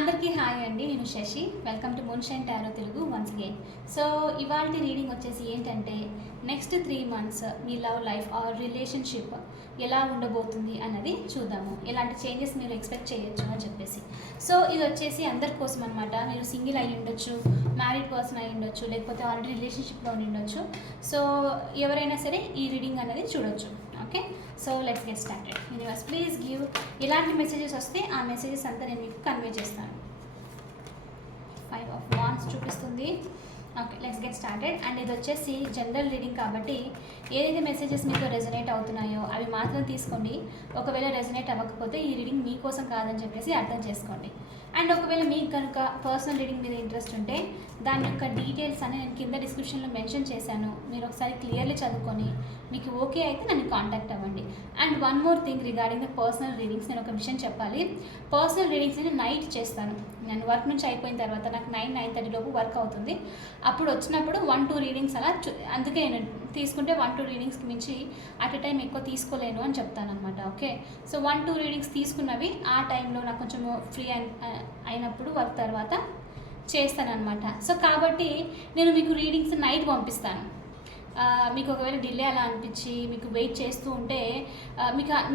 అందరికీ హాయ్ అండి. నేను Shashi. Welcome to Moonshine Tarot Telugu once again. So ఇవాల్టి రీడింగ్ వచ్చేసి ఏంటంటే నెక్స్ట్ 3 మంత్స్ మీ లవ్ లైఫ్ ఆర్ రిలేషన్షిప్ ఎలా ఉండబోతుంది అన్నది చూద్దాము. ఎలాంటి చేంజెస్ మీరు ఎక్స్పెక్ట్ చేయొచ్చు అని చెప్పేసి. సో ఇది వచ్చేసి అందరి కోసం అనమాట. మీరు సింగిల్ అయి ఉండొచ్చు, మ్యారీడ్ పర్సన్ అయి ఉండొచ్చు, లేకపోతే ఆల్రెడీ రిలేషన్షిప్లో ఉండి ఉండొచ్చు. సో ఎవరైనా సరే ఈ రీడింగ్ అనేది చూడొచ్చు. Okay, so let's get started. Universe please give. ఎలాంటి మెసేజెస్ వస్తే ఆ మెసేజెస్ అంతా నేను మీకు కన్వే చేస్తాను. 5 ఆఫ్ వాండ్స్ చూపిస్తుంది. Okay, let's get started. And ఇది వచ్చేసి జనరల్ రీడింగ్ కాబట్టి ఏదైతే మెసేజెస్ మీతో రెజనేట్ అవుతున్నాయో అవి మాత్రం తీసుకోండి. ఒకవేళ రెజనేట్ అవ్వకపోతే ఈ రీడింగ్ మీకోసం కాదని చెప్పేసి అర్థం చేసుకోండి. అండ్ ఒకవేళ మీకు కనుక పర్సనల్ రీడింగ్ మీద ఇంట్రెస్ట్ ఉంటే దాని యొక్క డీటెయిల్స్ అని నేను కింద డిస్క్రిప్షన్లో మెన్షన్ చేశాను. మీరు ఒకసారి క్లియర్లీ చదువుకొని మీకు ఓకే అయితే నన్ను కాంటాక్ట్ అవ్వండి. And one more thing regarding the personal readings, నేను ఒక విషయం చెప్పాలి. పర్సనల్ రీడింగ్స్ నేను నైట్ చేస్తాను. నేను వర్క్ నుంచి అయిపోయిన తర్వాత నాకు 9-9:30 లోపు వర్క్ అవుతుంది. అప్పుడు వచ్చినప్పుడు 1-2 రీడింగ్స్ అలా అందుకే నేను తీసుకుంటే 1-2 రీడింగ్స్కి మించి అట్ ఎ టైం ఎక్కువ తీసుకోలేను అని చెప్తాను అనమాట. ఓకే, సో 1-2 రీడింగ్స్ తీసుకున్నవి ఆ టైంలో నాకు కొంచెం ఫ్రీ అయినప్పుడు వర్క్ తర్వాత చేస్తానన్నమాట. సో కాబట్టి నేను మీకు రీడింగ్స్ నైట్ పంపిస్తాను. మీకు ఒకవేళ డిలే అలా అనిపించి మీకు వెయిట్ చేస్తూ ఉంటే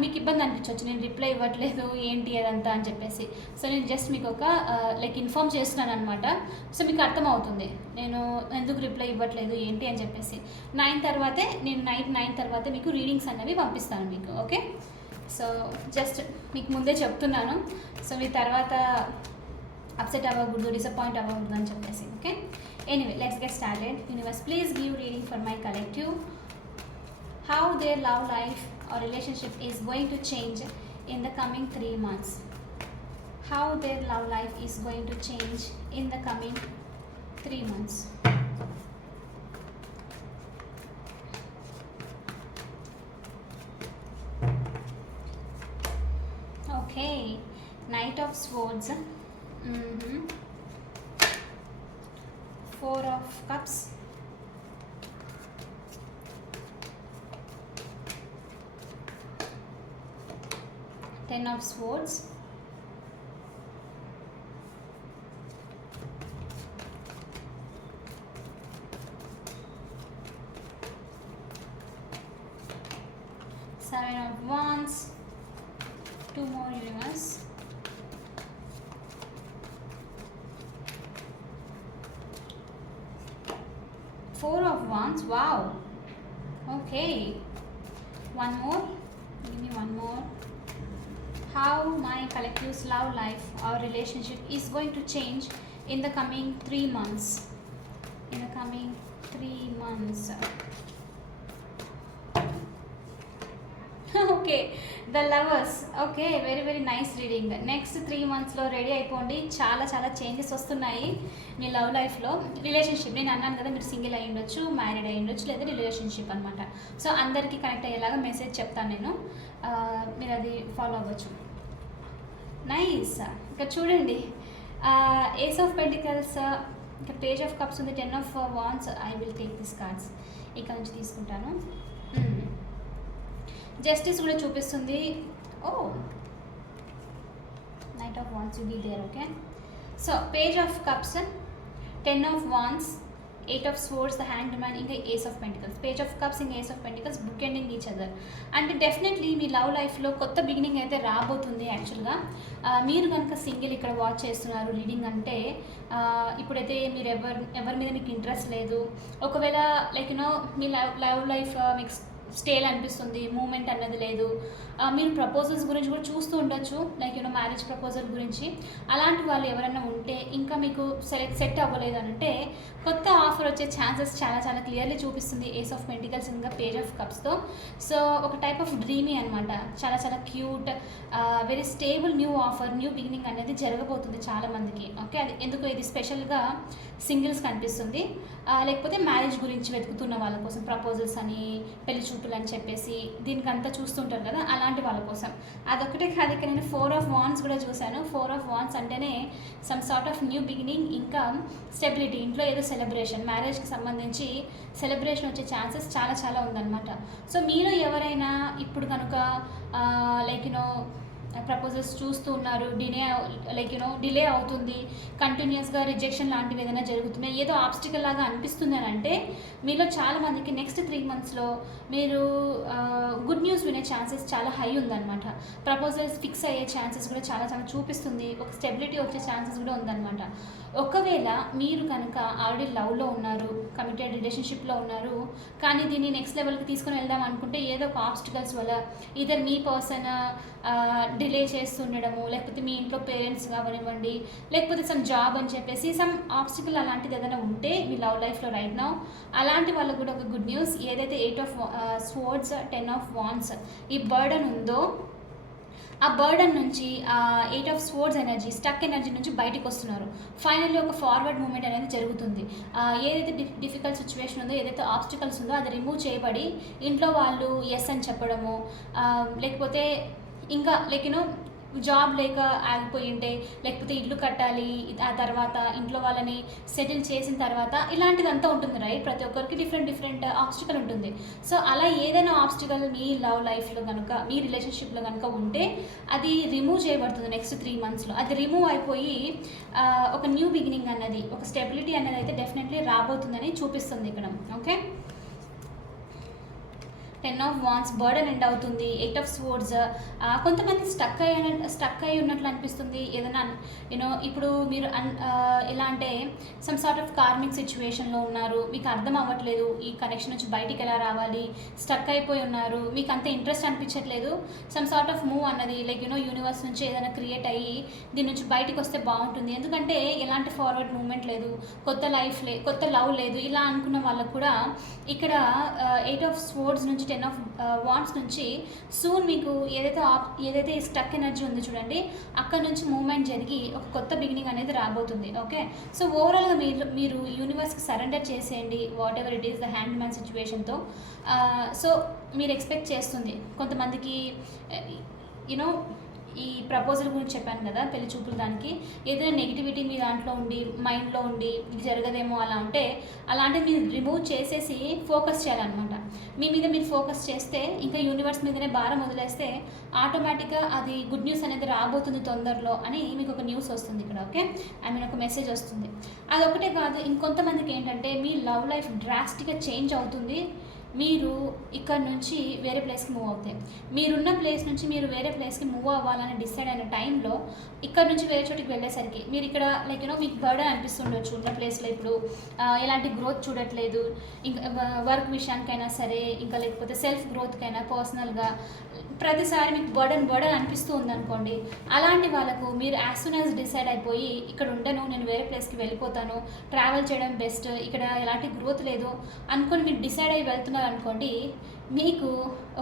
మీకు ఇబ్బంది అనిపించవచ్చు, నేను రిప్లై ఇవ్వట్లేదు ఏంటి అదంతా అని చెప్పేసి. సో నేను జస్ట్ మీకు ఒక ఇన్ఫామ్ చేస్తున్నాను అనమాట. సో మీకు అర్థమవుతుంది నేను ఎందుకు రిప్లై ఇవ్వట్లేదు ఏంటి అని చెప్పేసి. 9 తర్వాతే నేను నైట్ 9 తర్వాతే మీకు రీడింగ్స్ అనేవి పంపిస్తాను మీకు. ఓకే, సో జస్ట్ మీకు ముందే చెప్తున్నాను. సో మీ తర్వాత అప్సెట్ అవ్వకూడదు, డిసప్పాయింట్ అవ్వకూడదు అని చెప్పేసి. Okay, anyway let's get started. Universe please give reading for my collective. How their love life or relationship is going to change in the coming 3 months. How their love life is going to change in the coming 3 months. Okay, Knight of Swords. 4 of Cups. 10 of Swords. 7 of Wands. 2 more, universe. 4 of Wands. Wow. Okay, one more. Give me one more. How my collective's love life or relationship is going to change in the coming 3 months. In the coming 3 months. Okay, the lovers. Okay, very very nice reading. Next 3 monthsలో ready అయిపోండి. చాలా చాలా changes వస్తున్నాయి మీ love లైఫ్లో. Relationship నేను అన్నాను కదా, మీరు సింగిల్ అయి ఉండొచ్చు, మ్యారీడ్ అయి ఉండొచ్చు, లేదా రిలేషన్షిప్ అనమాట. సో అందరికీ కనెక్ట్ అయ్యేలాగా మెసేజ్ చెప్తాను నేను, మీరు అది ఫాలో అవ్వచ్చు. నైస్. ఇంకా చూడండి, ఏస్ ఆఫ్ పెంటికల్స్, ఇంకా పేజ్ ఆఫ్ కప్స్ ఉంది, 10 of Wands. I will take this cards. ఇక్కడ నుంచి తీసుకుంటాను. జస్టిస్ కూడా చూపిస్తుంది. Oh, knight of wands you be there. Okay, so page of cups, 10 of Wands, 8 of Swords, the hanged man, ఇంకా ace of pentacles. Page of cups ఇంకా ace of pentacles book ending each other. అంటే definitely మీ love లైఫ్లో కొత్త beginning అయితే రాబోతుంది. యాక్చువల్గా మీరు కనుక సింగిల్ ఇక్కడ వాచ్ చేస్తున్నారు రీడింగ్ అంటే ఇప్పుడైతే మీరు ఎవరి మీద మీకు ఇంట్రెస్ట్ లేదు, ఒకవేళ లైక్ మీ లవ్ లైఫ్ మీకు స్టేల్ అనిపిస్తుంది, మూమెంట్ అన్నది లేదు, మీరు ప్రపోజల్స్ గురించి కూడా చూస్తూ ఉండొచ్చు, లైక్ మ్యారేజ్ ప్రపోజల్ గురించి. అలాంటి వాళ్ళు ఎవరైనా ఉంటే ఇంకా మీకు సెట్ అవ్వలేదు అని అంటే కొత్త ఆఫర్ వచ్చే ఛాన్సెస్ చాలా చాలా క్లియర్లీ చూపిస్తుంది ఏస్ ఆఫ్ పెంటికల్స్ ఇంకా పేజ్ ఆఫ్ కప్స్తో. సో ఒక టైప్ ఆఫ్ డ్రీమీ అనమాట, చాలా చాలా cute, very stable new offer, new beginning అనేది జరగబోతుంది చాలామందికి. ఓకే, అది ఎందుకు ఇది స్పెషల్గా సింగిల్స్ కనిపిస్తుంది, లేకపోతే మ్యారేజ్ గురించి వెతుకుతున్న వాళ్ళ కోసం ప్రపోజల్స్ అని, పెళ్లి చూపులు అని చెప్పేసి దీనికంతా చూస్తుంటారు కదా, అలాంటి వాళ్ళ కోసం. అదొకటే కాదు, ఇక్కడ నేను 4 of Wands కూడా చూశాను. 4 of Wands అంటేనే some sort of new beginning, ఇంకా స్టెబిలిటీ, ఇంట్లో ఏదో సెలబ్రేషన్, మ్యారేజ్కి సంబంధించి సెలబ్రేషన్ వచ్చే ఛాన్సెస్ చాలా చాలా ఉందన్నమాట. సో మీరు ఎవరైనా ఇప్పుడు కనుక లైక్ ప్రపోజల్స్ చూస్తూ ఉన్నారు, డిలే అవుతుంది, కంటిన్యూస్గా రిజెక్షన్ లాంటివి ఏదైనా జరుగుతున్నాయి, ఏదో ఆబ్స్టికల్ లాగా అనిపిస్తుంది అని అంటే మీలో చాలామందికి నెక్స్ట్ 3 monthsలో మీరు గుడ్ న్యూస్ వినే ఛాన్సెస్ చాలా హై ఉందన్నమాట. ప్రపోజల్స్ ఫిక్స్ అయ్యే ఛాన్సెస్ కూడా చాలా చాలా చూపిస్తుంది, ఒక స్టెబిలిటీ వచ్చే ఛాన్సెస్ కూడా ఉందన్నమాట. ఒకవేళ మీరు కనుక ఆల్రెడీ లవ్లో ఉన్నారు, కమిటెడ్ రిలేషన్షిప్లో ఉన్నారు, కానీ దీన్ని నెక్స్ట్ లెవెల్కి తీసుకుని వెళ్దాం అనుకుంటే ఏదో ఒక ఆబ్స్టికల్స్ వల్ల ఇద్దరు మీ పర్సన్ డిలే చేస్తుండడము, లేకపోతే మీ ఇంట్లో పేరెంట్స్ కావనివ్వండి, లేకపోతే సమ్ జాబ్ అని చెప్పేసి సమ్ ఆబ్స్టికల్ అలాంటిది ఏదైనా ఉంటే మీ లవ్ లైఫ్లో రైట్ నౌ, అలాంటి వాళ్ళకు కూడా ఒక గుడ్ న్యూస్. ఏదైతే 8 of Swords 10 of Wands ఈ బర్డన్ ఉందో ఆ బర్డన్ నుంచి 8 of Swords energy, stuck energy నుంచి బయటకు వస్తున్నారు. ఫైనల్లీ ఒక ఫార్వర్డ్ మూమెంట్ అనేది జరుగుతుంది. ఏదైతే డిఫికల్ట్ సిచ్యువేషన్ ఉందో, ఏదైతే ఆబ్స్టికల్స్ ఉందో అది రిమూవ్ చేయబడి ఇంట్లో వాళ్ళు ఎస్ అని చెప్పడము, లేకపోతే ఇంకా జాబ్ లేక ఆగిపోయి ఉంటే, లేకపోతే ఇల్లు కట్టాలి, ఆ తర్వాత ఇంట్లో వాళ్ళని సెటిల్ చేసిన తర్వాత ఇలాంటిదంతా ఉంటుంది రైట్. ప్రతి ఒక్కరికి డిఫరెంట్ ఆబ్స్టికల్ ఉంటుంది. సో అలా ఏదైనా ఆబ్స్టికల్ మీ లవ్ లైఫ్లో కనుక, మీ రిలేషన్షిప్లో కనుక ఉంటే అది రిమూవ్ చేయబడుతుంది నెక్స్ట్ 3 monthsలో. అది రిమూవ్ అయిపోయి ఒక న్యూ బిగినింగ్ అన్నది, ఒక స్టెబిలిటీ అనేది అయితే డెఫినెట్లీ రాబోతుందని చూపిస్తుంది ఇక్కడ. Okay, 10 of Wands burden end అవుతుంది. 8 of Swords కొంతమంది స్టక్ అయ్యి ఉన్నట్లు అనిపిస్తుంది. ఏదైనా ఇప్పుడు మీరు ఎలా అంటే సమ్ సార్ట్ ఆఫ్ కార్మిక్ సిచ్యువేషన్లో ఉన్నారు, మీకు అర్థం అవ్వట్లేదు ఈ కనెక్షన్ నుంచి బయటికి ఎలా రావాలి, స్టక్ అయిపోయి ఉన్నారు, మీకు అంత ఇంట్రెస్ట్ అనిపించట్లేదు. సమ్ సార్ట్ ఆఫ్ మూవ్ అన్నది యూనివర్స్ నుంచి ఏదైనా క్రియేట్ అయ్యి దీని నుంచి బయటికి వస్తే బాగుంటుంది, ఎందుకంటే ఎలాంటి ఫార్వర్డ్ మూవ్మెంట్ లేదు, కొత్త లవ్ లేదు, ఇలా అనుకున్న వాళ్ళకు కూడా ఇక్కడ 8 of Swords నుంచి 10 of Wands నుంచి సూన్ మీకు ఏదైతే స్టక్ ఎనర్జీ ఉంది చూడండి, అక్కడ నుంచి మూవ్మెంట్ జరిగి ఒక కొత్త బిగినింగ్ అనేది రాబోతుంది. ఓకే, సో ఓవరాల్గా మీరు యూనివర్స్కి సరెండర్ చేసేయండి whatever it is the hand man సిచ్యువేషన్తో. సో మీరు ఎక్స్పెక్ట్ చేస్తుంది కొంతమందికి ఈ ప్రపోజల్ గురించి చెప్పాను కదా, పెళ్లి చూపులు, దానికి ఏదైనా నెగిటివిటీ మీ దాంట్లో ఉండి మైండ్లో ఉండి ఇది జరగదేమో అలా ఉంటే అలాంటివి మీరు రిమూవ్ చేసేసి ఫోకస్ చేయాలన్నమాట. మీ మీద మీరు ఫోకస్ చేస్తే, ఇంకా యూనివర్స్ మీదనే భారం వదిలేస్తే ఆటోమేటిక్గా అది గుడ్ న్యూస్ అనేది రాబోతుంది తొందరలో అని మీకు ఒక న్యూస్ వస్తుంది ఇక్కడ. ఓకే, ఒక మెసేజ్ వస్తుంది. అదొకటే కాదు, ఇంకొంతమందికి ఏంటంటే మీ లవ్ లైఫ్ డ్రాస్టిక్గా చేంజ్ అవుతుంది. మీరు ఇక్కడ నుంచి వేరే ప్లేస్కి మూవ్ అవుతాయి. మీరున్న ప్లేస్ నుంచి మీరు వేరే ప్లేస్కి మూవ్ అవ్వాలని డిసైడ్ అయిన టైంలో ఇక్కడ నుంచి వేరే చోటికి వెళ్ళేసరికి మీరు ఇక్కడ మీకు బర్డన్ అనిపిస్తుండొచ్చు ఉన్న ప్లేస్లో. ఇప్పుడు ఎలాంటి గ్రోత్ చూడట్లేదు, ఇంకా వర్క్ విషయానికైనా సరే, ఇంకా లేకపోతే సెల్ఫ్ గ్రోత్కైనా పర్సనల్గా ప్రతిసారి మీకు బర్డన్ అనిపిస్తూ ఉందనుకోండి, అలాంటి వాళ్ళకు మీరు యాజ్ సూన్ యాజ్ డిసైడ్ అయిపోయి ఇక్కడ ఉండను, నేను వేరే ప్లేస్కి వెళ్ళిపోతాను, ట్రావెల్ చేయడం బెస్ట్, ఇక్కడ ఎలాంటి గ్రోత్ లేదు అనుకొని మీరు డిసైడ్ అయ్యి వెళ్తున్నారు అనుకోండి, మీకు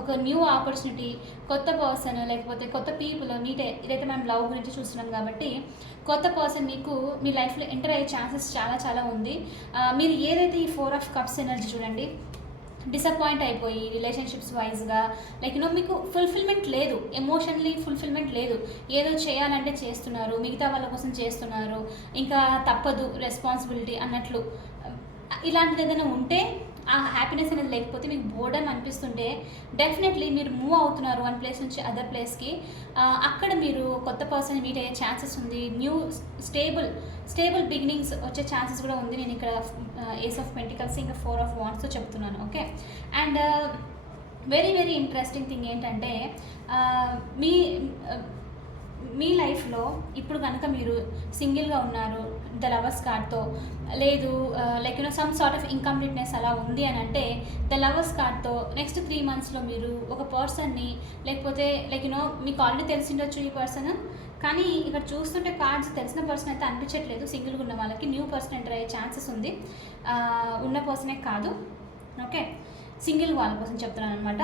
ఒక న్యూ ఆపర్చునిటీ, కొత్త పర్సన్ లేకపోతే కొత్త పీపుల్ ఇదైతే మనం లవ్ గురించి చూస్తున్నాం కాబట్టి కొత్త పర్సన్ మీకు మీ లైఫ్లో ఎంటర్ అయ్యే ఛాన్సెస్ చాలా చాలా ఉంది. మీరు ఏదైతే ఈ 4 of Cups ఎనర్జీ చూడండి, డిసప్పాయింట్ అయిపోయి రిలేషన్షిప్స్ వైజ్గా మీకు ఫుల్ఫిల్మెంట్ లేదు, ఎమోషనలీ ఫుల్ఫిల్మెంట్ లేదు, ఏదో చేయాలంటే చేస్తున్నారు, మిగతా వాళ్ళ కోసం చేస్తున్నారు, ఇంకా తప్పదు రెస్పాన్సిబిలిటీ అన్నట్లు, ఇలాంటిది ఏదైనా ఉంటే ఆ హ్యాపీనెస్ అనేది లేకపోతే మీకు బోర్డన్ అనిపిస్తుంటే డెఫినెట్లీ మీరు మూవ్ అవుతున్నారు వన్ ప్లేస్ నుంచి అదర్ ప్లేస్కి. అక్కడ మీరు కొత్త పర్సన్ మీట్ అయ్యే ఛాన్సెస్ ఉంది, న్యూ స్టేబుల్ బిగినింగ్స్ వచ్చే ఛాన్సెస్ కూడా ఉంది. నేను ఇక్కడ Ace of Pentacles ఇంకా 4 of Wands చెప్తున్నాను. Okay, and very very interesting thing ఏంటంటే మీ లైఫ్లో ఇప్పుడు కనుక మీరు సింగిల్గా ఉన్నారు, ద లవర్స్ కార్డ్తో లేదు, సమ్ సార్ట్ ఆఫ్ ఇన్కంప్లీట్నెస్ అలా ఉంది అని అంటే ద లవర్స్ కార్డ్తో నెక్స్ట్ 3 monthsలో మీరు ఒక పర్సన్ని, లేకపోతే మీకు ఆల్రెడీ తెలిసిండొచ్చు ఈ పర్సన్, కానీ ఇక్కడ చూస్తుంటే కార్డ్స్ తెలిసిన పర్సన్ అయితే అనిపించట్లేదు. సింగిల్గా ఉన్న వాళ్ళకి న్యూ పర్సన్ ఎంటర్ అయ్యే ఛాన్సెస్ ఉంది, ఉన్న పర్సనే కాదు. ఓకే, సింగిల్ వాళ్ళ కోసం చెప్తున్నాను అనమాట.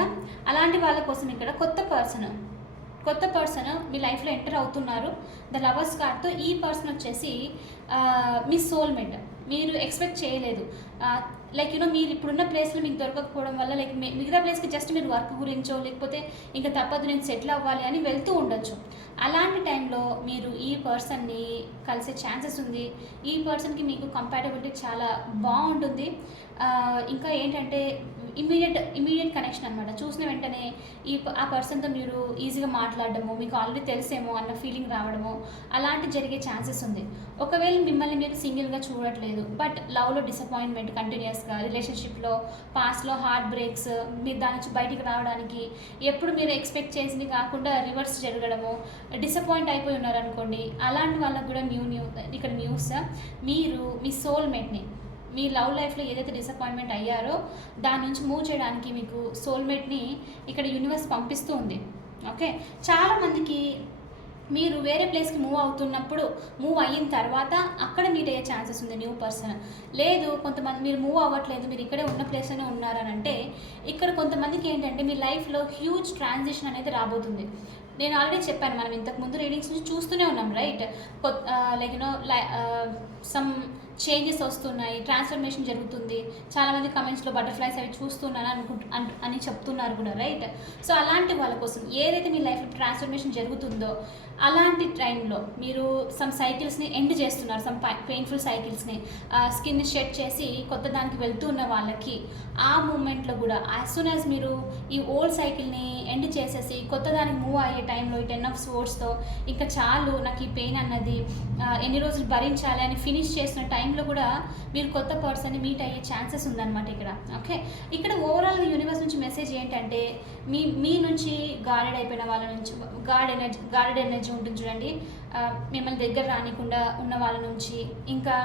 అలాంటి వాళ్ళ కోసం ఇక్కడ కొత్త పర్సన్ మీ లైఫ్లో ఎంటర్ అవుతున్నారు ద లవర్స్ కార్డ్తో. ఈ పర్సన్ వచ్చేసి మీ సోల్మేట్, మీరు ఎక్స్పెక్ట్ చేయలేదు. మీరు ఇప్పుడున్న ప్లేస్లో మీకు దొరకకపోవడం వల్ల మిగతా ప్లేస్కి జస్ట్ మీరు వర్క్ గురించో లేకపోతే ఇంకా తప్పదు నేను సెటిల్ అవ్వాలి అని వెళ్తూ ఉండొచ్చు. అలాంటి టైంలో మీరు ఈ పర్సన్ని కలిసే ఛాన్సెస్ ఉంది. ఈ పర్సన్కి మీకు కంపాటబిలిటీ చాలా బాగుంటుంది. ఇంకా ఏంటంటే ఇమీడియట్ కనెక్షన్ అనమాట. చూసిన వెంటనే ఆ పర్సన్తో మీరు ఈజీగా మాట్లాడడము, మీకు ఆల్రెడీ తెలిసేమో అన్న ఫీలింగ్ రావడము అలాంటి జరిగే ఛాన్సెస్ ఉంది. ఒకవేళ మిమ్మల్ని మీరు సింగిల్గా చూడట్లేదు, బట్ లవ్లో డిసప్పాయింట్మెంట్ కంటిన్యూస్గా, రిలేషన్షిప్లో పాస్ట్లో హార్ట్ బ్రేక్స్, మీరు దాని నుంచి బయటికి రావడానికి ఎప్పుడు మీరు ఎక్స్పెక్ట్ చేసింది కాకుండా రివర్స్ జరగడము, డిసప్పాయింట్ అయిపోయి ఉన్నారనుకోండి, అలాంటి వాళ్ళకు కూడా ఇక్కడ న్యూస్, మీరు మీ సోల్మేట్ని మీ లవ్ లైఫ్లో ఏదైతే డిసప్పాయింట్మెంట్ అయ్యారో దాని నుంచి మూవ్ చేయడానికి మీకు సోల్మేట్ని ఇక్కడ యూనివర్స్ పంపిస్తూ ఉంది. ఓకే, చాలామందికి మీరు వేరే ప్లేస్కి మూవ్ అయిన తర్వాత అక్కడ మీట్ అయ్యే ఛాన్సెస్ ఉంది న్యూ పర్సన్. లేదు, కొంతమంది మీరు మూవ్ అవ్వట్లేదు, మీరు ఇక్కడే ఉన్న ప్లేస్లోనే ఉన్నారని అంటే ఇక్కడ కొంతమందికి ఏంటంటే మీ లైఫ్లో హ్యూజ్ ట్రాన్సిషన్ అనేది రాబోతుంది. నేను ఆల్రెడీ చెప్పాను, మనం ఇంతకుముందు రీడింగ్స్ నుంచి చూస్తూనే ఉన్నాం, రైట్? లైక్ సమ్ చేంజెస్ వస్తున్నాయి, ట్రాన్స్ఫర్మేషన్ జరుగుతుంది. చాలామంది కమెంట్స్లో బటర్ఫ్లైస్ అవి చూస్తున్నాను అని చెప్తున్నారు కూడా, రైట్? సో అలాంటి వాళ్ళ కోసం ఏదైతే మీ లైఫ్లో ట్రాన్స్ఫర్మేషన్ జరుగుతుందో అలాంటి టైంలో మీరు సమ్ సైకిల్స్ని ఎండ్ చేస్తున్నారు, సమ్ పెయిన్ఫుల్ సైకిల్స్ని, స్కిన్ని షెడ్ చేసి కొత్త దానికి వెళ్తూ ఉన్న వాళ్ళకి ఆ మూమెంట్లో కూడా యాజ్ సూన్ యాజ్ మీరు ఈ ఓల్డ్ సైకిల్ని ఎండ్ చేసేసి కొత్త దానికి మూవ్ అయ్యే టైంలో ఈ 10 of Swordsతో ఇంకా చాలు నాకు ఈ పెయిన్ అన్నది ఎన్ని రోజులు భరించాలి అని ఫినిష్ చేసిన టైంలో కూడా మీరు కొత్త పర్సన్ని మీట్ అయ్యే ఛాన్సెస్ ఉందన్నమాట ఇక్కడ. ఓకే, ఇక్కడ ఓవరాల్గా యూనివర్స్ నుంచి మెసేజ్ ఏంటంటే మీ నుంచి గార్డెడ్ అయిపోయిన వాళ్ళ నుంచి, గార్డెడ్ ఎనర్జీ ఉంటుంది చూడండి, మిమ్మల్ని దగ్గర రానికుండా ఉన్న వాళ్ళ నుంచి, ఇంకా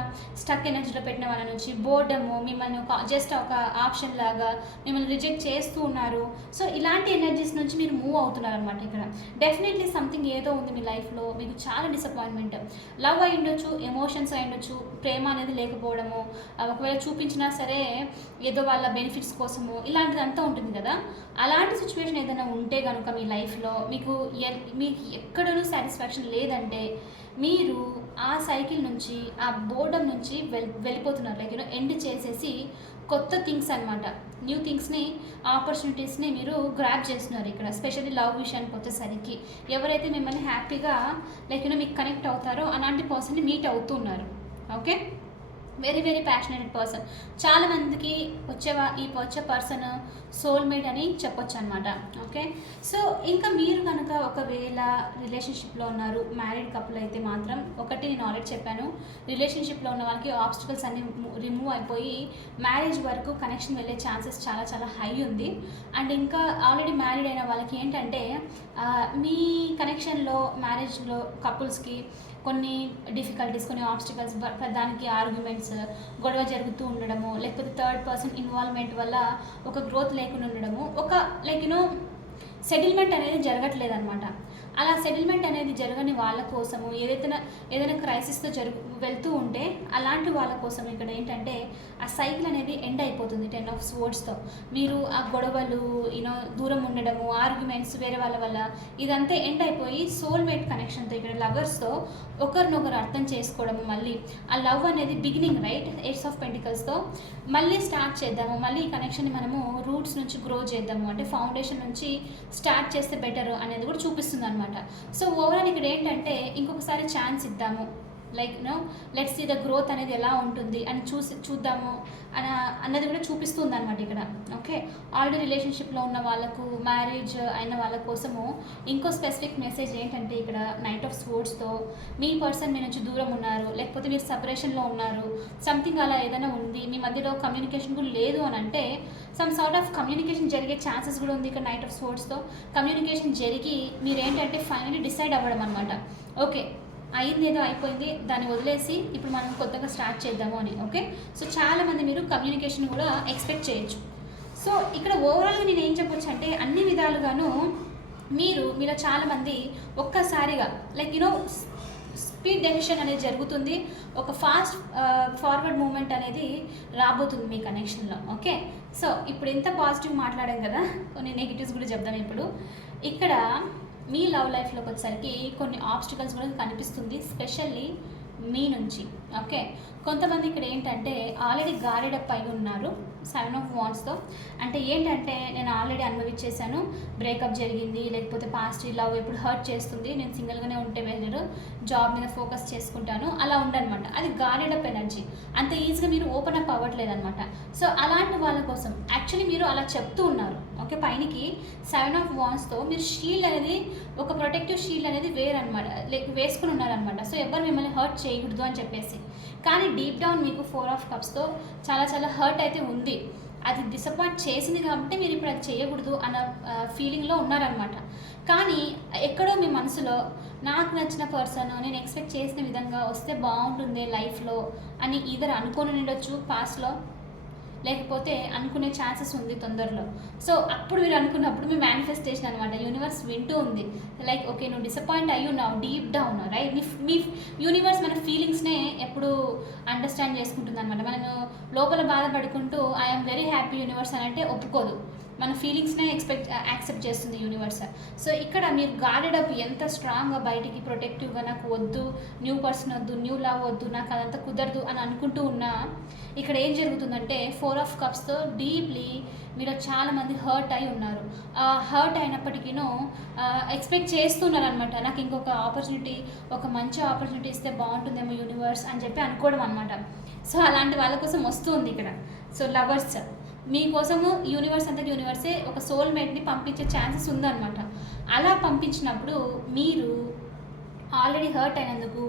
స్టక్ ఎనర్జీలో పెట్టిన వాళ్ళ నుంచి, బోర్డము, మిమ్మల్ని జస్ట్ ఒక ఆప్షన్ లాగా మిమ్మల్ని రిజెక్ట్ చేస్తూ ఉన్నారు. సో ఇలాంటి ఎనర్జీస్ నుంచి మీరు మూవ్ అవుతున్నారు అనమాట. ఇక్కడ డెఫినెట్లీ సంథింగ్ ఏదో ఉంది మీ లైఫ్లో, మీకు చాలా డిసప్పాయింట్మెంట్, లవ్ అయి ఉండొచ్చు, ఎమోషన్స్ అయి ఉండొచ్చు, ప్రేమ అనేది లేకపోవడము, ఒకవేళ చూపించినా సరే ఏదో వాళ్ళ బెనిఫిట్స్ కోసము, ఇలాంటిదంతా ఉంటుంది కదా. అలాంటి సిచ్యువేషన్ ఏదైనా ఉంటే కనుక మీ లైఫ్లో మీకు ఎక్కడనూ సాటిస్ఫాక్షన్ లేదంటే మీరు ఆ సైకిల్ నుంచి, ఆ బోర్డమ్ నుంచి వెళ్ళిపోతున్నారు. లైక్ ఎండ్ చేసేసి కొత్త థింగ్స్ అనమాట, న్యూ థింగ్స్ని, ఆపర్చునిటీస్ని మీరు గ్రాప్ చేస్తున్నారు. ఇక్కడ స్పెషల్లీ లవ్ విషయానికి వచ్చేసరికి ఎవరైతే మిమ్మల్ని హ్యాపీగా లైక్ మీకు కనెక్ట్ అవుతారో అలాంటి పర్సన్ని మీట్ అవుతున్నారు. Okay, very very passionated person. చాలామందికి వచ్చే పర్సన్ సోల్మేట్ అని చెప్పొచ్చు అనమాట. ఓకే, సో ఇంకా మీరు కనుక ఒకవేళ రిలేషన్షిప్లో ఉన్నారు, మ్యారీడ్ కపుల్ అయితే మాత్రం ఒకటి నేను ఆల్రెడీ చెప్పాను, రిలేషన్షిప్లో ఉన్న వాళ్ళకి ఆబ్స్టికల్స్ అన్ని రిమూవ్ అయిపోయి మ్యారేజ్ వరకు కనెక్షన్ వెళ్ళే ఛాన్సెస్ చాలా చాలా హై ఉంది. అండ్ ఇంకా ఆల్రెడీ మ్యారీడ్ అయిన వాళ్ళకి ఏంటంటే మీ కనెక్షన్లో, మ్యారేజ్లో కపుల్స్కి కొన్ని డిఫికల్టీస్, కొన్ని ఆబ్స్టికల్స్, దానికి ఆర్గ్యుమెంట్స్, గొడవ జరుగుతూ ఉండడము, లేకపోతే థర్డ్ పర్సన్ ఇన్వాల్వ్మెంట్ వల్ల ఒక గ్రోత్ లేకుండా ఉండడము, ఒక లైక్ సెటిల్మెంట్ అనేది జరగట్లేదన్నమాట. అలా సెటిల్మెంట్ అనేది జరగని వాళ్ళ కోసము ఏదైనా క్రైసిస్తో వెళ్తూ ఉంటే అలాంటి వాళ్ళ కోసం ఇక్కడ ఏంటంటే ఆ సైకిల్ అనేది ఎండ్ అయిపోతుంది 10 of Swordsతో. మీరు ఆ గొడవలు దూరం ఉండడము, ఆర్గ్యుమెంట్స్ వేరే వాళ్ళ వల్ల ఇదంతా ఎండ్ అయిపోయి సోల్మేట్ కనెక్షన్తో, ఇక్కడ లవర్స్తో ఒకరినొకరు అర్థం చేసుకోవడము, మళ్ళీ ఆ లవ్ అనేది బిగినింగ్, రైట్? Ace of Penticlesతో మళ్ళీ స్టార్ట్ చేద్దాము, మళ్ళీ ఈ కనెక్షన్ని మనము రూట్స్ నుంచి గ్రో చేద్దాము, అంటే ఫౌండేషన్ నుంచి స్టార్ట్ చేస్తే బెటర్ అనేది కూడా చూపిస్తుంది అనమాట. సో ఓవరాల్ ఇక్కడ ఏంటంటే ఇంకొకసారి ఛాన్స్ ఇద్దాము, like let's see the growth అనేది ఎలా ఉంటుంది అని చూద్దాము అన్నది కూడా చూపిస్తుంది అనమాట ఇక్కడ. ఓకే, ఆల్రెడీ రిలేషన్షిప్లో ఉన్న వాళ్ళకు, మ్యారేజ్ అయిన వాళ్ళ కోసము ఇంకో స్పెసిఫిక్ మెసేజ్ ఏంటంటే ఇక్కడ Knight of Swordsతో మీ పర్సన్ మీ నుంచి దూరం ఉన్నారు, లేకపోతే మీరు సపరేషన్లో ఉన్నారు, సంథింగ్ అలా ఏదైనా ఉంది, మీ మధ్యలో కమ్యూనికేషన్ కూడా లేదు అని అంటే సమ్ సార్ట్ ఆఫ్ కమ్యూనికేషన్ జరిగే ఛాన్సెస్ కూడా ఉంది. ఇక్కడ Knight of Swordsతో కమ్యూనికేషన్ జరిగి మీరేంటంటే ఫైనల్లీ డిసైడ్ అవ్వడం అనమాట. ఓకే, అయింది, ఏదో అయిపోయింది, దాన్ని వదిలేసి ఇప్పుడు మనం కొత్తగా స్టార్ట్ చేద్దాము అని. ఓకే, సో చాలామంది మీరు కమ్యూనికేషన్ కూడా ఎక్స్పెక్ట్ చేయొచ్చు. సో ఇక్కడ ఓవరాల్గా నేను ఏం చెప్పొచ్చు అంటే అన్ని విధాలుగాను మీలో చాలామంది ఒక్కసారిగా లైక్ స్పీడ్ డెసిషన్ అనేది జరుగుతుంది, ఒక ఫాస్ట్ ఫార్వర్డ్ మూమెంట్ అనేది రాబోతుంది మీ కనెక్షన్లో. ఓకే, సో ఇప్పుడు ఎంత పాజిటివ్ మాట్లాడాం కదా, కొన్ని నెగిటివ్స్ కూడా చెప్దాం. ఇప్పుడు ఇక్కడ మీ లవ్ లైఫ్లోకి వచ్చేసరికి కొన్ని ఆబ్స్టికల్స్ కూడా కనిపిస్తుంది, స్పెషల్లీ మీ నుంచి. ఓకే, కొంతమంది ఇక్కడ ఏంటంటే ఆల్రెడీ గార్డెడ్ అప్ అయి ఉన్నారు 7 of Wandsతో. అంటే ఏంటంటే నేను ఆల్రెడీ అనుభవించేశాను, బ్రేకప్ జరిగింది, లేకపోతే పాస్ట్ లవ్ ఎప్పుడు హర్ట్ చేస్తుంది, నేను సింగిల్గానే ఉంటే బెటర్, పార్ట్నర్, జాబ్ మీద ఫోకస్ చేసుకుంటాను, అలా ఉండనమాట. అది గార్డెడ్ అప్ ఎనర్జీ. అంత ఈజీగా మీరు ఓపెన్ అప్ అవ్వట్లేదు అనమాట. సో అలాంటి వాళ్ళ కోసం యాక్చువల్లీ మీరు అలా చెప్తూ ఉన్నారు. ఓకే, పైనకి 7 ఆఫ్ వాండ్స్తో మీరు షీల్డ్ అనేది, ఒక ప్రొటెక్టివ్ షీల్డ్ అనేది వేరనమాట, లైక్ వేసుకుని ఉన్నారనమాట. సో ఎవరు మిమ్మల్ని హర్ట్ చేయకూడదు అని చెప్పేసి. కానీ డీప్ డౌన్ మీకు 4 ఆఫ్ కప్స్తో చాలా చాలా హర్ట్ అయితే ఉంది. అది డిసప్పాయింట్ చేసింది కాబట్టి మీరు ఇప్పుడు అది చేయకూడదు అన్న ఫీలింగ్లో ఉన్నారనమాట. కానీ ఎక్కడో మీ మనసులో నాకు నచ్చిన పర్సన్ నేను ఎక్స్పెక్ట్ చేసిన విధంగా వస్తే బాగుంటుంది లైఫ్లో అని ఈధర్ అనుకొని ఉండొచ్చు పాస్ట్లో, లేకపోతే అనుకునే ఛాన్సెస్ ఉంది తొందరలో. సో అప్పుడు మీరు అనుకున్నప్పుడు మీ మేనిఫెస్టేషన్ అనమాట, యూనివర్స్ వింటూ ఉంది. లైక్ ఓకే, నువ్వు డిసప్పాయింట్ అయ్యి ఉన్నావు deep down, right? Me universe మన ఫీలింగ్స్నే ఎప్పుడు అండర్స్టాండ్ చేసుకుంటుంది అనమాట. మనము లోపల బాధపడుకుంటూ ఐఎమ్ వెరీ హ్యాపీ యూనివర్స్ అని అంటే ఒప్పుకోదు, మన ఫీలింగ్స్నే యాక్సెప్ట్ చేస్తుంది యూనివర్స్. సో ఇక్కడ మీరు గార్డెడ్ అప్ ఎంత స్ట్రాంగ్గా బయటికి ప్రొటెక్టివ్గా, నాకు వద్దు న్యూ పర్సన్ వద్దు, న్యూ లవ్ వద్దు, నాకు అదంతా కుదరదు అని అనుకుంటూ ఉన్నా, ఇక్కడ ఏం జరుగుతుందంటే 4 ఆఫ్ కప్స్తో డీప్లీ మీరు చాలామంది హర్ట్ అయి ఉన్నారు. హర్ట్ అయినప్పటికీనూ ఎక్స్పెక్ట్ చేస్తున్నారు అనమాట, నాకు ఇంకొక ఆపర్చునిటీ, ఒక మంచి ఆపర్చునిటీ ఇస్తే బాగుంటుందేమో యూనివర్స్ అని చెప్పి అనుకోవడం అనమాట. సో అలాంటి వాళ్ళ కోసం వస్తుంది ఇక్కడ. సో లవర్స్ మీకోసము యూనివర్స్ అంతా యూనివర్సే ఒక సోల్మేట్ని పంపించే ఛాన్సెస్ ఉందన్నమాట. అలా పంపించినప్పుడు మీరు ఆల్రెడీ హర్ట్ అయినందుకు,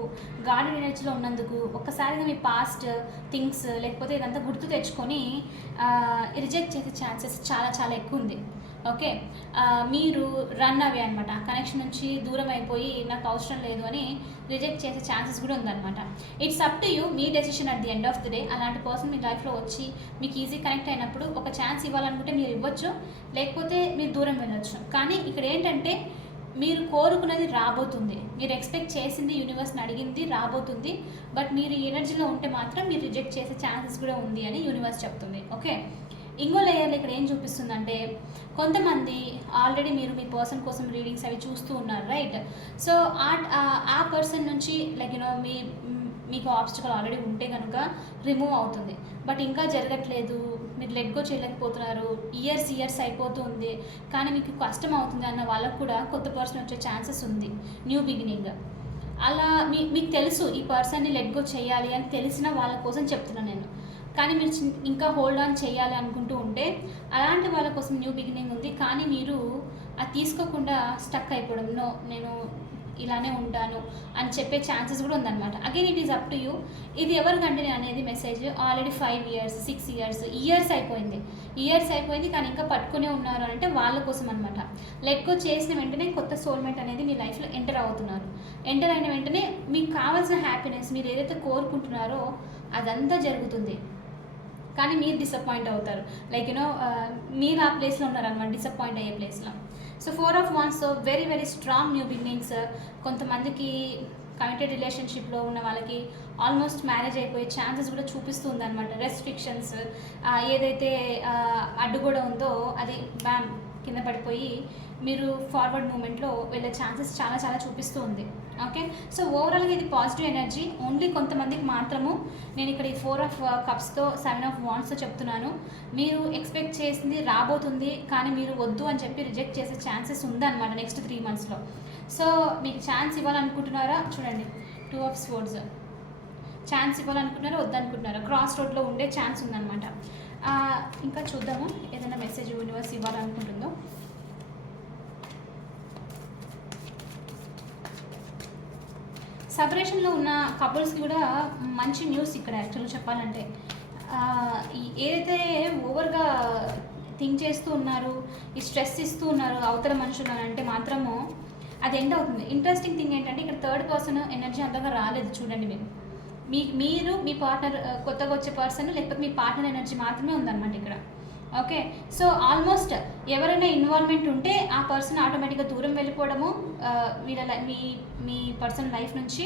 గార్డెన్ ఎనర్జీలో ఉన్నందుకు ఒక్కసారిగా మీ పాస్ట్ థింగ్స్ లేకపోతే ఇదంతా గుర్తు తెచ్చుకొని రిజెక్ట్ చేసే ఛాన్సెస్ చాలా చాలా ఎక్కువ ఉంది. ఓకే, మీరు రన్ అవే అనమాట, కనెక్షన్ నుంచి దూరం అయిపోయి నాకు అవసరం లేదు అని రిజెక్ట్ చేసే ఛాన్సెస్ కూడా ఉందన్నమాట. It's up to you, me decision at the end of the day. అలాంటి పర్సన్ మీ లైఫ్లో వచ్చి మీకు ఈజీ కనెక్ట్ అయినప్పుడు ఒక ఛాన్స్ ఇవ్వాలనుకుంటే మీరు ఇవ్వచ్చు, లేకపోతే మీరు దూరం వెళ్ళొచ్చు. కానీ ఇక్కడ ఏంటంటే మీరు కోరుకున్నది రాబోతుంది, మీరు ఎక్స్పెక్ట్ చేసింది యూనివర్స్ని అడిగింది రాబోతుంది. బట్ మీరు ఈ ఎనర్జీలో ఉంటే మాత్రం మీరు రిజెక్ట్ చేసే ఛాన్సెస్ కూడా ఉంది అని యూనివర్స్ చెప్తుంది. ఓకే, ఇంకో లేయర్లో ఇక్కడ ఏం చూపిస్తుందంటే కొంతమంది ఆల్రెడీ మీరు మీ పర్సన్ కోసం రీడింగ్స్ అవి చూస్తూ ఉన్నారు, రైట్? సో ఆ పర్సన్ నుంచి లైక్ యూనో మీకు ఆబ్స్టికల్ ఆల్రెడీ ఉంటే కనుక రిమూవ్ అవుతుంది. బట్ ఇంకా జరగట్లేదు, మీరు లెట్ గో చేయలేకపోతున్నారు, ఇయర్స్ అయిపోతూ ఉంది, కానీ మీకు కష్టం అవుతుంది అన్న వాళ్ళకు కూడా కొత్త పర్సన్ వచ్చే ఛాన్సెస్ ఉంది, న్యూ బిగినింగ్. అలా మీకు తెలుసు ఈ పర్సన్ని లెట్ గో చేయాలి అని తెలిసిన వాళ్ళ కోసం చెప్తున్నాను నేను. కానీ మీరు ఇంకా హోల్డ్ ఆన్ చేయాలి అనుకుంటూ ఉంటే అలాంటి వాళ్ళ కోసం న్యూ బిగినింగ్ ఉంది. కానీ మీరు అది తీసుకోకుండా స్టక్ అయిపోవడం, నో నేను ఇలానే ఉంటాను అని చెప్పే ఛాన్సెస్ కూడా ఉందన్నమాట. Again it is up to you. ఇది ఎవరికంటే అనేది message already 5 years 6 years years అయిపోయింది కానీ ఇంకా పట్టుకునే ఉన్నారు అంటే వాళ్ళ కోసం అనమాట. లెట్ గో చేసిన వెంటనే కొత్త సోల్మేట్ అనేది మీ లైఫ్లో ఎంటర్ అవుతున్నారు. ఎంటర్ అయిన వెంటనే మీకు కావాల్సిన హ్యాపీనెస్ మీరు ఏదైతే కోరుకుంటున్నారో అదంతా జరుగుతుంది. కానీ మీరు డిసప్పాయింట్ అవుతారు, లైక్ యూనో మీరు ఆ ప్లేస్లో ఉన్నారనమాట, డిసప్పాయింట్ అయ్యే ప్లేస్లో. So 4 of wands very very strong new beginnings. కొంతమందికి కమిటెడ్ రిలేషన్షిప్లో ఉన్న వాళ్ళకి ఆల్మోస్ట్ మ్యారేజ్ అయిపోయే ఛాన్సెస్ కూడా చూపిస్తుంది అనమాట. రెస్ట్రిక్షన్స్ ఏదైతే అడ్డుగోడ ఉందో అది బ్యామ్ కింద పడిపోయి మీరు ఫార్వర్డ్ మూమెంట్లో వెళ్ళే ఛాన్సెస్ చాలా చాలా చూపిస్తూ ఉంది. ఓకే, సో ఓవరాల్గా ఇది పాజిటివ్ ఎనర్జీ. ఓన్లీ కొంతమందికి మాత్రము నేను ఇక్కడ ఈ 4 ఆఫ్ కప్స్తో 7 ఆఫ్ వాండ్స్తో చెప్తున్నాను. మీరు ఎక్స్పెక్ట్ చేసింది రాబోతుంది కానీ మీరు వద్దు అని చెప్పి రిజెక్ట్ చేసే ఛాన్సెస్ ఉందన్నమాట నెక్స్ట్ 3 monthsలో. సో మీకు ఛాన్స్ ఇవ్వాలనుకుంటున్నారా? చూడండి, 2 of swords. ఛాన్స్ ఇవ్వాలనుకుంటున్నారా వద్దనుకుంటున్నారా? క్రాస్ రోడ్లో ఉండే ఛాన్స్ ఉందన్నమాట. ఇంకా చూద్దాము ఏదైనా మెసేజ్ యూనివర్స్ ఇవ్వాలనుకుంటుందో. సెపరేషన్లో ఉన్న కపుల్స్కి కూడా మంచి న్యూస్ ఇక్కడ యాక్చువల్గా చెప్పాలంటే. ఏదైతే ఓవర్గా థింక్ చేస్తూ ఉన్నారు, ఈ స్ట్రెస్ ఇస్తూ ఉన్నారు అవతల మనుషులు అని అంటే మాత్రము అది ఎండ్ అవుతుంది. ఇంట్రెస్టింగ్ థింగ్ ఏంటంటే ఇక్కడ థర్డ్ పర్సన్ ఎనర్జీ అంతగా రాలేదు. చూడండి, మీరు మీ పార్ట్నర్, కొత్తగా వచ్చే పర్సన్ లేకపోతే మీ పార్ట్నర్ ఎనర్జీ మాత్రమే ఉందన్నమాట ఇక్కడ. ఓకే, సో ఆల్మోస్ట్ ఎవరైనా ఇన్వాల్వ్మెంట్ ఉంటే ఆ పర్సన్ ఆటోమేటిక్గా దూరం వెళ్ళిపోవడము వీళ్ళ మీ పర్సన్ లైఫ్ నుంచి,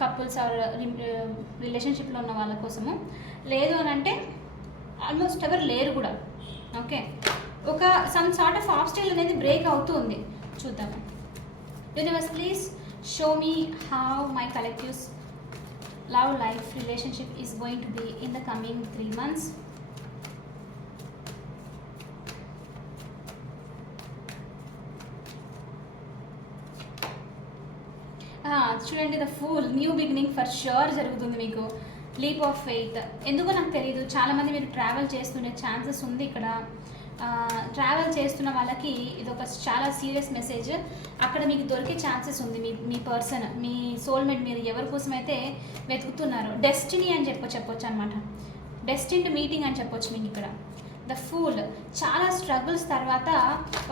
కపుల్స్ ఆర్ రిలేషన్షిప్లో ఉన్న వాళ్ళ కోసము. లేదు అని అంటే ఆల్మోస్ట్ ఎవరు లేరు కూడా. ఓకే, ఒక సమ్ సార్ట్ ఆఫ్ ఆబ్స్టికల్ అనేది బ్రేక్ అవుతూ ఉంది. చూద్దాము. Universe please show me how my collectives love life relationship is going to be in the coming 3 months. చూడండి, the fool, new beginning for sure జరుగుతుంది మీకు. లీప్ ఆఫ్ ఫెయిత్, ఎందుకో నాకు తెలియదు, చాలామంది మీరు ట్రావెల్ చేస్తుండే ఛాన్సెస్ ఉంది ఇక్కడ. ట్రావెల్ చేస్తున్న వాళ్ళకి ఇది ఒక చాలా సీరియస్ మెసేజ్. అక్కడ మీకు దొరికే ఛాన్సెస్ ఉంది. మీ పర్సన్, మీ సోల్మేట్, మీరు ఎవరి కోసం అయితే వెతుకుతున్నారో, డెస్టినీ అని చెప్పొచ్చు అనమాట. డెస్టిన్డ్ మీటింగ్ అని చెప్పొచ్చు మీకు ఇక్కడ. ద ఫూల్, చాలా స్ట్రగుల్స్ తర్వాత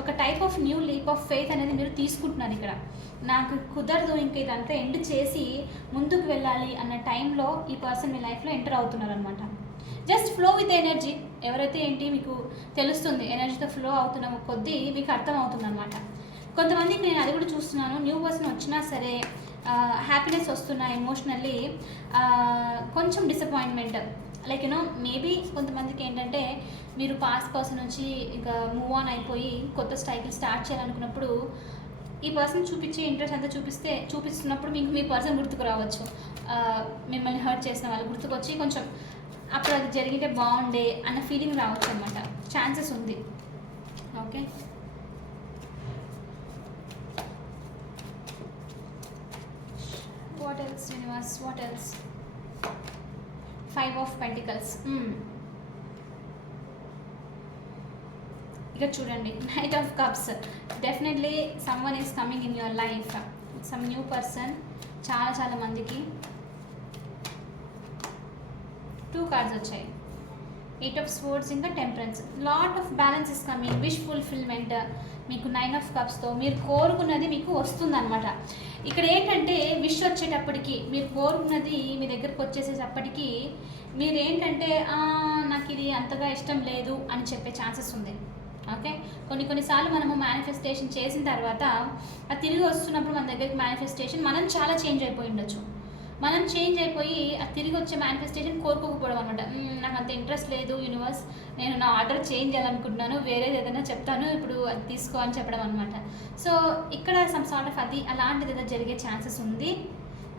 ఒక type of new leap of faith అనేది మీరు తీసుకుంటున్నారు ఇక్కడ. నాకు కుదరదు, ఇంక ఇదంతా ఎండ్ చేసి ముందుకు వెళ్ళాలి అన్న టైంలో ఈ పర్సన్ మీ లైఫ్లో ఎంటర్ అవుతున్నారు అనమాట. Just flow with energy. ఎవరైతే ఏంటి మీకు తెలుస్తుంది, ఎనర్జీతో ఫ్లో అవుతున్న కొద్దీ మీకు అర్థం అవుతుంది అనమాట. కొంతమందికి నేను అది కూడా చూస్తున్నాను, న్యూ పర్సన్ వచ్చినా సరే హ్యాపీనెస్ వస్తున్నా, ఎమోషనల్లీ కొంచెం డిసప్పాయింట్మెంట్, లైక్ యూనో మేబీ కొంతమందికి ఏంటంటే మీరు పాస్ట్ పర్సన్ నుంచి ఇంకా మూవ్ ఆన్ అయిపోయి కొత్త సైకిల్ స్టార్ట్ చేయాలనుకున్నప్పుడు ఈ పర్సన్ చూపించే ఇంట్రెస్ట్ అంతా చూపిస్తున్నప్పుడు మీకు మీ పర్సన్ గుర్తుకు రావచ్చు. మిమ్మల్ని హర్ట్ చేసిన వాళ్ళు గుర్తుకొచ్చి కొంచెం అప్పుడు అది జరిగితే బాగుండే అన్న ఫీలింగ్ రావచ్చు అనమాట. ఛాన్సెస్ ఉంది. Okay, what else universe, what else? 5 of Pentacles. ఇక చూడండి, knight of cups. Definitely someone is coming in your life, some new person. చాలా మందికి 2 cards వచ్చాయి. 8 of Swords, ఇంకా temperance. Lot of balance is coming, wish fulfilment. మీకు 9 of Cupsతో మీరు కోరుకున్నది మీకు వస్తుందన్నమాట. ఇక్కడ ఏంటంటే విష్ వచ్చేటప్పటికి, మీరు కోరుకున్నది మీ దగ్గరకు వచ్చేసేటప్పటికి మీరు ఏంటంటే నాకు ఇది అంతగా ఇష్టం లేదు అని చెప్పే ఛాన్సెస్ ఉంది. ఓకే, కొన్నిసార్లు మనము మేనిఫెస్టేషన్ చేసిన తర్వాత అది తిరిగి వస్తున్నప్పుడు మన దగ్గరికి మేనిఫెస్టేషన్ మనం చాలా చేంజ్ అయిపోయి ఉండొచ్చు. మనం చేంజ్ అయిపోయి అది తిరిగి వచ్చే మేనిఫెస్టేషన్ కోరుకోకపోవడం అనమాట. నాకు అంత ఇంట్రెస్ట్ లేదు యూనివర్స్, నేను నా ఆర్డర్ చేంజ్ చేయాలనుకుంటున్నాను, వేరేది ఏదైనా చెప్తాను, ఇప్పుడు అది తీసుకో అని చెప్పడం అనమాట. సో ఇక్కడ సమ్ సార్ట్ ఆఫ్ అది అలాంటిది ఏదో జరిగే ఛాన్సెస్ ఉంది.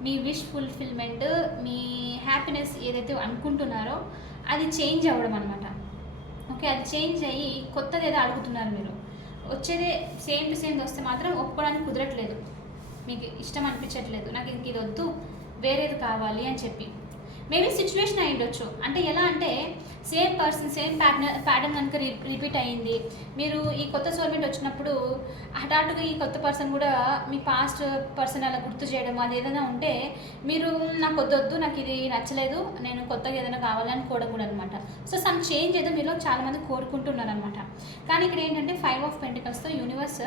మీ విష్ ఫుల్ఫిల్మెంట్, మీ హ్యాపీనెస్ ఏదైతే అనుకుంటున్నారో అది చేంజ్ అవ్వడం అనమాట. ఓకే, అది చేంజ్ అయ్యి కొత్తది ఏదో అడుగుతున్నారు మీరు. వచ్చేదే సేమ్ టు సేమ్ వస్తే మాత్రం ఒప్పుకోవడానికి కుదరట్లేదు, మీకు ఇష్టం అనిపించట్లేదు, నాకు ఇంక ఇది వద్దు, వేరేది కావాలి అని చెప్పి. మేబీ సిచ్యువేషన్ అయి ఉండొచ్చు. అంటే ఎలా అంటే సేమ్ పర్సన్, సేమ్ ప్యాటర్న్ కనుక రిపీట్ అయ్యింది. మీరు ఈ కొత్త సోల్మేట్ వచ్చినప్పుడు హఠాత్తుగా ఈ కొత్త పర్సన్ కూడా మీ పాస్ట్ పర్సన్ అలా గుర్తు చేయడం, అది ఏదైనా ఉంటే మీరు నాకు వద్దొద్దు, నాకు ఇది నచ్చలేదు, నేను కొత్తగా ఏదైనా కావాలని కూడా అనమాట. సో సమ్ చేంజ్ ఏదో మీలో చాలామంది కోరుకుంటున్నారు అనమాట. కానీ ఇక్కడ ఏంటంటే 5 of Pentaclesతో యూనివర్స్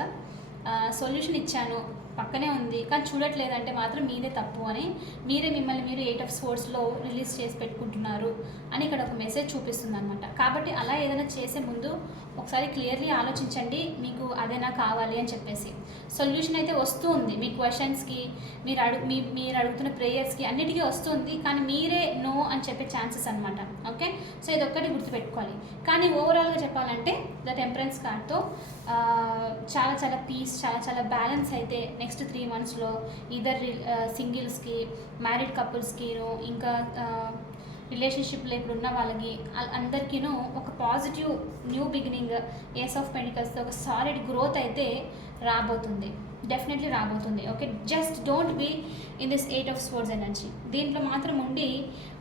సొల్యూషన్ ఇచ్చాను, పక్కనే ఉంది, కానీ చూడట్లేదంటే మాత్రం మీదే తప్పు అని, మీరే మిమ్మల్ని మీరు 8 of Swordsలో రిలీజ్ చేసి పెట్టుకుంటున్నారు అని ఇక్కడ ఒక మెసేజ్ చూపిస్తుంది అనమాట. కాబట్టి అలా ఏదైనా చేసే ముందు ఒకసారి క్లియర్లీ ఆలోచించండి, మీకు అదేనా కావాలి అని చెప్పేసి. సొల్యూషన్ అయితే వస్తూ ఉంది మీ క్వశ్చన్స్కి, మీరు అడుగుతున్న ప్రేయర్స్కి అన్నిటికీ వస్తుంది, కానీ మీరే నో అని చెప్పే ఛాన్సెస్ అనమాట. ఓకే, సో ఇది ఒక్కటి గుర్తుపెట్టుకోవాలి. కానీ ఓవరాల్గా చెప్పాలంటే ద టెంపరెన్స్ కార్డ్తో చాలా పీస్, చాలా బ్యాలెన్స్ అయితే నెక్స్ట్ 3 monthsలో ఇదర్ సింగిల్స్కి, మ్యారీడ్ కపుల్స్కిను, ఇంకా రిలేషన్షిప్లో ఇప్పుడు ఉన్న వాళ్ళకి అందరికీను ఒక positive new beginning, ace of పెంటికల్స్తో ఒక సాలిడ్ గ్రోత్ అయితే రాబోతుంది, డెఫినెట్లీ రాబోతుంది. Okay, just don't be in this 8 of Swords energy. దీంట్లో మాత్రం ఉండి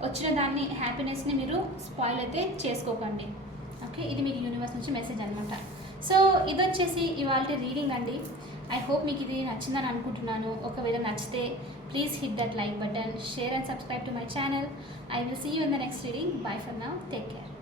వచ్చిన దాన్ని, హ్యాపీనెస్ని మీరు స్పాయిల్ అయితే చేసుకోకండి. ఓకే, ఇది మీకు యూనివర్స్ నుంచి మెసేజ్ అనమాట. సో ఇది వచ్చేసి ఇవాళ రీడింగ్ అండి. ఐ హోప్ మీకు ఇది నచ్చిందని అనుకుంటున్నాను. ఒకవేళ నచ్చితే please hit that like button, share and subscribe to my channel. I will see you in the next reading. Bye for now. Take care.